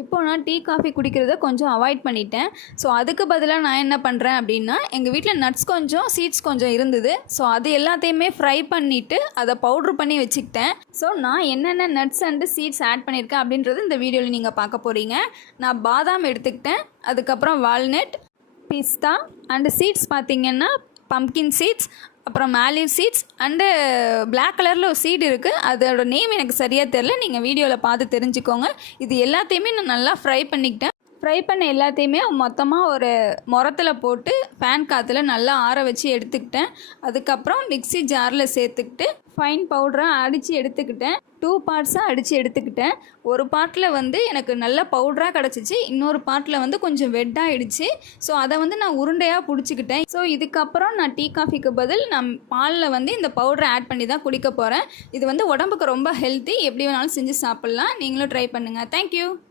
இப்போ நான் tea, coffee குடிக்கிறத கொஞ்சம் அவாய்ட் பண்ணிட்டேன். ஸோ அதுக்கு பதிலா நான் என்ன பண்ணுறேன் அப்படின்னா, எங்கள் வீட்டில் நட்ஸ் கொஞ்சம், சீட்ஸ் கொஞ்சம் இருந்தது. ஸோ அது எல்லாத்தையுமே ஃப்ரை பண்ணிவிட்டு அதை பவுட்ரு பண்ணி வச்சுக்கிட்டேன். ஸோ நான் என்னென்ன நட்ஸ் அண்டு சீட்ஸ் ஆட் பண்ணியிருக்கேன் அப்படின்றது இந்த வீடியோவில் நீங்கள் பார்க்க போகிறீங்க. நான் பாதாம் எடுத்துக்கிட்டேன், அதுக்கப்புறம் வால்நட், பிஸ்தா அண்டு சீட்ஸ் பார்த்திங்கன்னா பம்ப்கின் சீட்ஸ், அப்புறம் மேலிவ் சீட்ஸ் அண்டு பிளாக் கலரில் ஒரு சீடு இருக்குது. அதோட நேம் எனக்கு சரியாக தெரில, நீங்கள் வீடியோவில் பார்த்து தெரிஞ்சுக்கோங்க. இது எல்லாத்தையுமே நான் நல்லா ஃப்ரை பண்ணிக்கிட்டேன். ஃப்ரை பண்ண எல்லாத்தையுமே மொத்தமாக ஒரு முரத்தில் போட்டு ஃபேன் காற்றுல நல்லா ஆற வச்சு எடுத்துக்கிட்டேன். அதுக்கப்புறம் மிக்ஸி ஜாரில் சேர்த்துக்கிட்டு ஃபைன் பவுடராக அடித்து எடுத்துக்கிட்டேன். 2 பார்ட்ஸாக அடித்து எடுத்துக்கிட்டேன். ஒரு பார்ட்டில் வந்து எனக்கு நல்ல பவுடராக கிடச்சிச்சு, இன்னொரு பார்ட்டில் வந்து கொஞ்சம் வெட்டாகிடுச்சு. ஸோ அதை வந்து நான் உருண்டையாக பிடிச்சிக்கிட்டேன். ஸோ இதுக்கப்புறம் நான் டீ காஃபிக்கு பதில் நான் பாலில் வந்து இந்த பவுடரை ஆட் பண்ணி தான் குடிக்க போகிறேன். இது வந்து உடம்புக்கு ரொம்ப ஹெல்த்தி, எப்படி வேணாலும் செஞ்சு சாப்பிட்லாம். நீங்களும் ட்ரை பண்ணுங்கள். தேங்க்யூ.